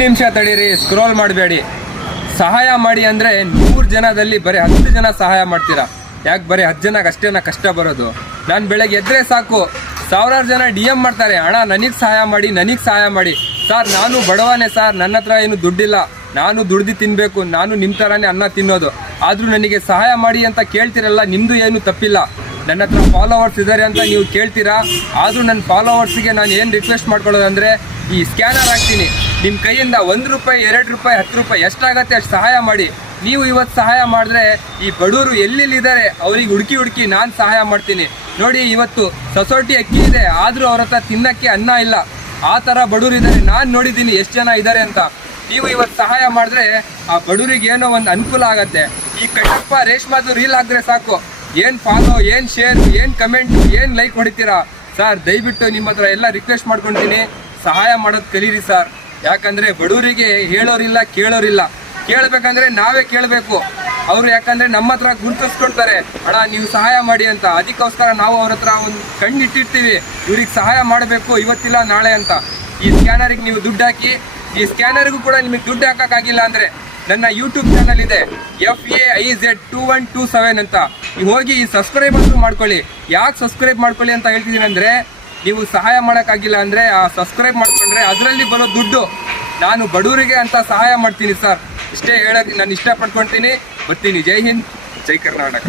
ನಿಮಿಷ ತಡೀರಿ, ಸ್ಕ್ರೋಲ್ ಮಾಡಬೇಡಿ. ಸಹಾಯ ಮಾಡಿ ಅಂದರೆ 100 ಜನದಲ್ಲಿ ಬರೀ 10 ಜನ ಸಹಾಯ ಮಾಡ್ತೀರಾ. ಯಾಕೆ ಬರೀ 10 ಜನಕ್ಕೆ ಅಷ್ಟೇನ ಕಷ್ಟ ಬರೋದು? ನಾನು ಬೆಳಗ್ಗೆ ಎದ್ದರೆ ಸಾಕು, ಸಾವಿರಾರು ಜನ DM ಮಾಡ್ತಾರೆ, ಅಣ್ಣ ನನಗೆ ಸಹಾಯ ಮಾಡಿ, ನನಗೆ ಸಹಾಯ ಮಾಡಿ. ಸರ್ ನಾನು ಬಡವನೇ ಸರ್, ನನ್ನ ಹತ್ರ ಏನು ದುಡ್ಡಿಲ್ಲ, ನಾನು ದುಡ್ದು ತಿನ್ನಬೇಕು, ನಾನು ನಿಮ್ಮ ಥರನೇ ಅನ್ನ ತಿನ್ನೋದು. ಆದರೂ ನನಗೆ ಸಹಾಯ ಮಾಡಿ ಅಂತ ಕೇಳ್ತಿರಲ್ಲ, ನಿಮ್ಮದು ಏನು ತಪ್ಪಿಲ್ಲ. ನನ್ನ ಹತ್ರ ಫಾಲೋವರ್ಸ್ ಇದ್ದಾರೆ ಅಂತ ನೀವು ಕೇಳ್ತೀರಾ. ಆದರೂ ನನ್ನ ಫಾಲೋವರ್ಸಿಗೆ ನಾನು ಏನು ರಿಕ್ವೆಸ್ಟ್ ಮಾಡ್ಕೊಳ್ಳೋದಂದರೆ, ಈ ಸ್ಕ್ಯಾನರ್ ಹಾಕ್ತೀನಿ, ನಿಮ್ಮ ಕೈಯಿಂದ 1 ರೂಪಾಯಿ, 2 ರೂಪಾಯಿ, 10 ರೂಪಾಯಿ ಎಷ್ಟಾಗತ್ತೆ ಅಷ್ಟು ಸಹಾಯ ಮಾಡಿ. ನೀವು ಇವತ್ತು ಸಹಾಯ ಮಾಡಿದ್ರೆ ಈ ಬಡವರು ಎಲ್ಲೆಲ್ಲಿದ್ದಾರೆ ಅವ್ರಿಗೆ ಹುಡುಕಿ ನಾನು ಸಹಾಯ ಮಾಡ್ತೀನಿ. ನೋಡಿ, ಇವತ್ತು ಸೊಸೈಟಿ ಅಕ್ಕಿ ಇದೆ, ಆದರೂ ಅವ್ರ ಹತ್ರ ತಿನ್ನಕ್ಕೆ ಅನ್ನ ಇಲ್ಲ. ಆ ಥರ ಬಡವರು ಇದ್ದಾರೆ, ನಾನು ನೋಡಿದ್ದೀನಿ ಎಷ್ಟು ಜನ ಇದ್ದಾರೆ ಅಂತ. ನೀವು ಇವತ್ತು ಸಹಾಯ ಮಾಡಿದ್ರೆ ಆ ಬಡವರಿಗೆ ಏನೋ ಒಂದು ಅನುಕೂಲ ಆಗತ್ತೆ. ಈ ಕಟ್ಟಪ್ಪ ರೇಷ್ಮಾದು ರೀಲ್ ಹಾಕಿದ್ರೆ ಸಾಕು, ಏನು ಫಾಲೋ, ಏನು ಶೇರ್, ಏನು ಕಮೆಂಟ್, ಏನು ಲೈಕ್ ಹೊಡಿತೀರಾ. ಸರ್ ದಯವಿಟ್ಟು ನಿಮ್ಮ ಹತ್ರ ಎಲ್ಲ ರಿಕ್ವೆಸ್ಟ್ ಮಾಡ್ಕೊತೀನಿ, ಸಹಾಯ ಮಾಡೋದು ಕಲೀರಿ ಸರ್. ಯಾಕಂದರೆ ಬಡವರಿಗೆ ಹೇಳೋರಿಲ್ಲ, ಕೇಳೋರಿಲ್ಲ. ಕೇಳಬೇಕಂದ್ರೆ ನಾವೇ ಕೇಳಬೇಕು ಅವರು, ಯಾಕಂದರೆ ನಮ್ಮ ಹತ್ರ ಗುರುತಿಸ್ಕೊಳ್ತಾರೆ, ಅಣ್ಣ ನೀವು ಸಹಾಯ ಮಾಡಿ ಅಂತ. ಅದಕ್ಕೋಸ್ಕರ ನಾವು ಅವ್ರ ಹತ್ರ ಒಂದು ಕಣ್ಣಿಟ್ಟಿರ್ತೀವಿ, ಇವ್ರಿಗೆ ಸಹಾಯ ಮಾಡಬೇಕು ಇವತ್ತಿಲ್ಲ ನಾಳೆ ಅಂತ. ಈ ಸ್ಕ್ಯಾನರಿಗೆ ನೀವು ದುಡ್ಡು ಹಾಕಿ, ಈ ಸ್ಕ್ಯಾನರ್ಗೂ ಕೂಡ ನಿಮಗೆ ದುಡ್ಡು ಹಾಕೋಕ್ಕಾಗಿಲ್ಲ ಅಂದರೆ ನನ್ನ ಯೂಟ್ಯೂಬ್ ಚಾನಲ್ ಇದೆ FAIZ2127 ಅಂತ. ನೀವು ಹೋಗಿ ಈ ಸಬ್ಸ್ಕ್ರೈಬ್ ಅಂತೂ ಮಾಡ್ಕೊಳ್ಳಿ. ಯಾಕೆ ಸಬ್ಸ್ಕ್ರೈಬ್ ಮಾಡ್ಕೊಳ್ಳಿ ಅಂತ ಹೇಳ್ತಿದ್ದೀನಿ ಅಂದರೆ, ನೀವು ಸಹಾಯ ಮಾಡೋಕ್ಕಾಗಿಲ್ಲ ಅಂದರೆ ಆ ಸಬ್ಸ್ಕ್ರೈಬ್ ಮಾಡ್ಕೊಂಡ್ರೆ ಅದರಲ್ಲಿ ಬರೋ ದುಡ್ಡು ನಾನು ಬಡವರಿಗೆ ಅಂತ ಸಹಾಯ ಮಾಡ್ತೀನಿ ಸರ್. ಇಷ್ಟೇ ಹೇಳೋಕ್ಕೆ ನಾನು ಇಷ್ಟಪಡ್ಕೊಳ್ತೀನಿ. ಬರ್ತೀನಿ. ಜೈ ಹಿಂದ್, ಜೈ ಕರ್ನಾಟಕ.